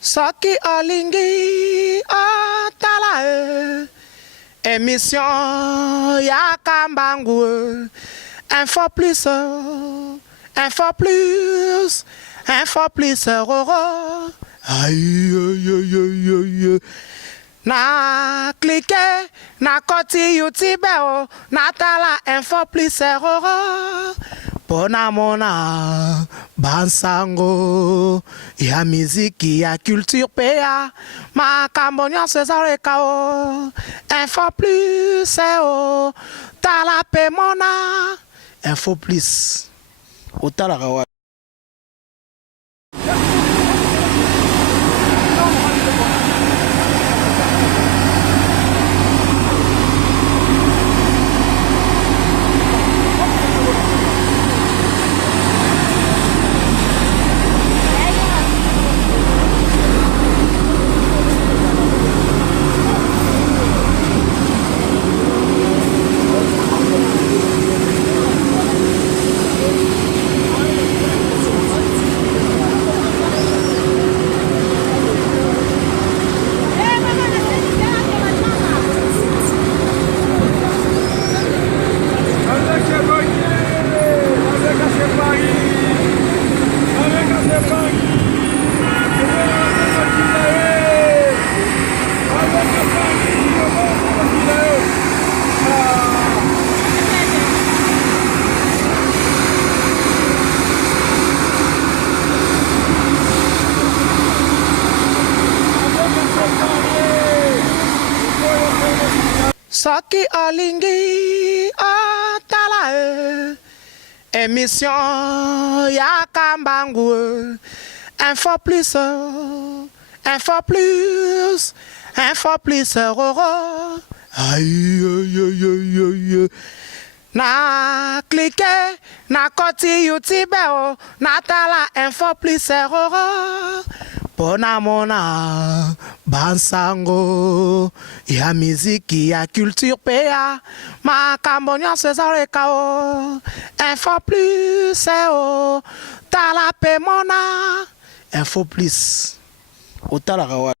Soki olingi otala émission ya Kambangu info plus aïe aïe aïe aïe na cliquer na koti YouTube na tala info plus pona mona bansango ya miziki ya culture pea makambo nyonso ezaleka info plus tala pe mona info plus otalaka wa Soki olingi otala émission ya Kambangu info plus aïe aïe aïe aïe aïe na cliquer na koti YouTube na tala info plus pona mona bansango ya miziki ya culture pea makambo nyonso ezaleka info plus tala pe mona info plus otalaka wa